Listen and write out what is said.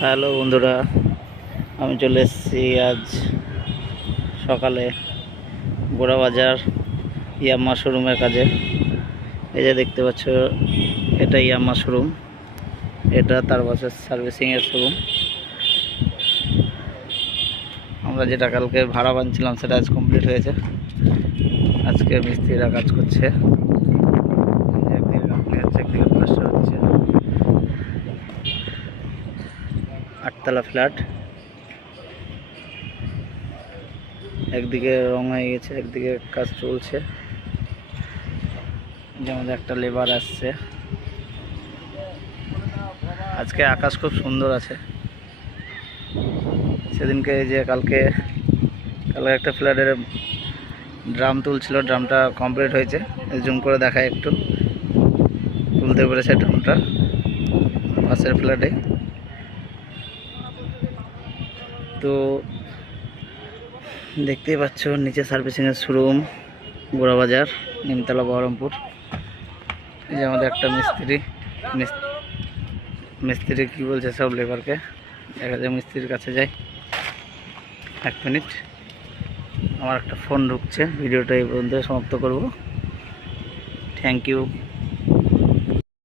Hello বন্ধুরা, আমি চলে এসেছি আজ সকালে গোড়াবাজার ইয়াম্মা শোরুমের কাজে। এই যে দেখতে পাচ্ছ, এটা ইয়াম্মা শোরুম, এটা তার পাশে সার্ভিসিংয়ের শোরুম। আমরা যেটা কালকে ভাড়া বানছিলাম সেটা আজ কমপ্লিট হয়েছে। আজকে মিস্ত্রিরা কাজ করছে, একদিকে কমপ্লিট হচ্ছে, একদিকে প্লাস্টার হচ্ছে। 8তলা ফ্ল্যাট, একদিকে রং হয়ে গেছে, একদিকে কাজ চলছে। যেমন একটা লেবার আসছে। আজকে আকাশ খুব সুন্দর আছে। সেদিনকে যে কালকে একটা ফ্ল্যাটের ড্রাম তুলছিল, ড্রামটা কমপ্লিট হয়েছে। জুম করে দেখায়, একটু তুলতে পেরেছে ড্রামটা পাশের ফ্ল্যাটে। তো দেখতেই পাচ্ছ নিচে সার্ভিসিংয়ের শোরুম, গোড়াবাজার, নিমতলা, বহরমপুর। এই যে আমাদের একটা মিস্ত্রি কি বলছে সব লেবারকে, দেখা যায়। মিস্ত্রির কাছে যাই, 1 মিনিট। আমার একটা ফোন ঢুকছে, ভিডিওটা এই পর্যন্ত সমাপ্ত করব। Thank you.